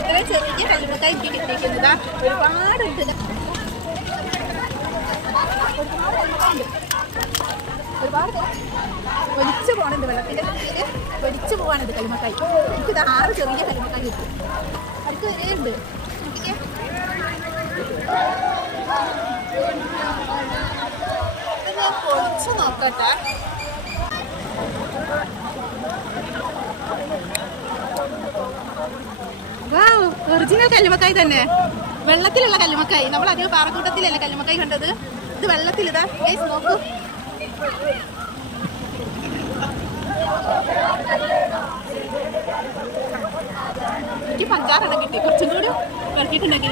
ഇത്ര ചെറിയ കല്ലുമ്മക്കായി എനിക്ക് കിട്ടിയിരിക്കുന്നതാ. ഒരുപാടുണ്ട്. ഒരുപാട് ഒലിച്ചു പോകണുണ്ട്. വെള്ളത്തിൻ്റെ കീഴിൽ ഒലിച്ചു പോകാനുണ്ട് കല്ലുമ്മക്കായി. എനിക്കിത് 6 ചെറിയ കല്ലുമ്മക്കായി കിട്ടും. അടുത്ത് വരെ ഉണ്ട്. ഇത് പൊളിച്ചു നോക്കട്ടെ. ഒറിജിനൽ കല്ലുമ്മക്കായി തന്നെ, വെള്ളത്തിലുള്ള കല്ലുമ്മക്കായി. നമ്മൾ അധികം പാറക്കൂട്ടത്തിലല്ലേ കല്ലുമ്മക്കായി കണ്ടത്. ഇത് വെള്ളത്തിലിതാ നോക്കൂ. എനിക്ക് 5-6 കിട്ടി. കുറച്ചും കൂടി ഇറക്കിയിട്ടുണ്ടെങ്കിൽ